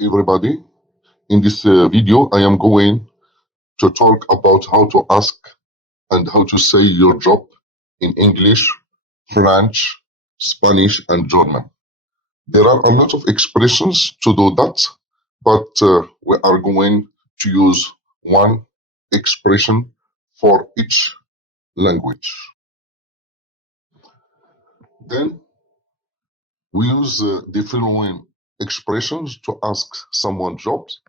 Everybody. In this video, I am going to talk about how to ask and how to say your job in English, French, Spanish, and German. There are a lot of expressions to do that, but we are going to use one expression for each language. Then we use the following expressions to ask someone jobs.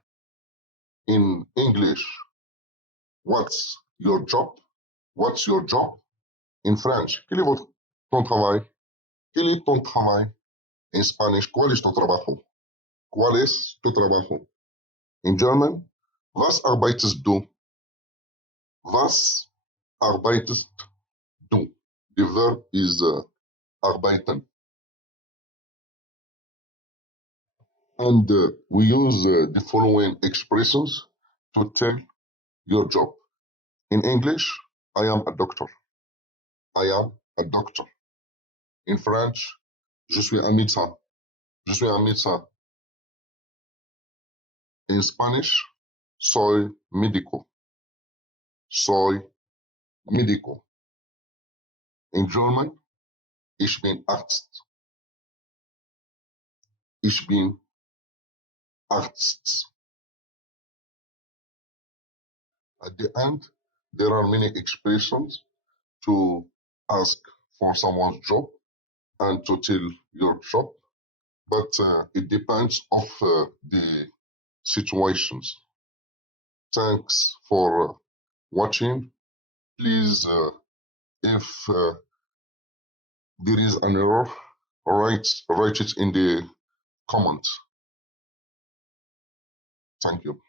In English, what's your job? What's your job? In French, quel est ton travail? Quel est ton travail? In Spanish, ¿cuál es tu trabajo? ¿Cuál es tu trabajo? In German, was arbeitest du? Was arbeitest du? The verb is arbeiten. And we use the following expressions to tell your job. In English, I am a doctor. I am a doctor. In French, je suis un médecin. Je suis un médecin. In Spanish, soy médico. Soy médico. In German, ich bin Arzt. Ich bin Arzt. At the end, there are many expressions to ask for someone's job and to tell your job, but it depends of the situations. Thanks for watching. Please, if there is an error, write it in the comments. Thank you.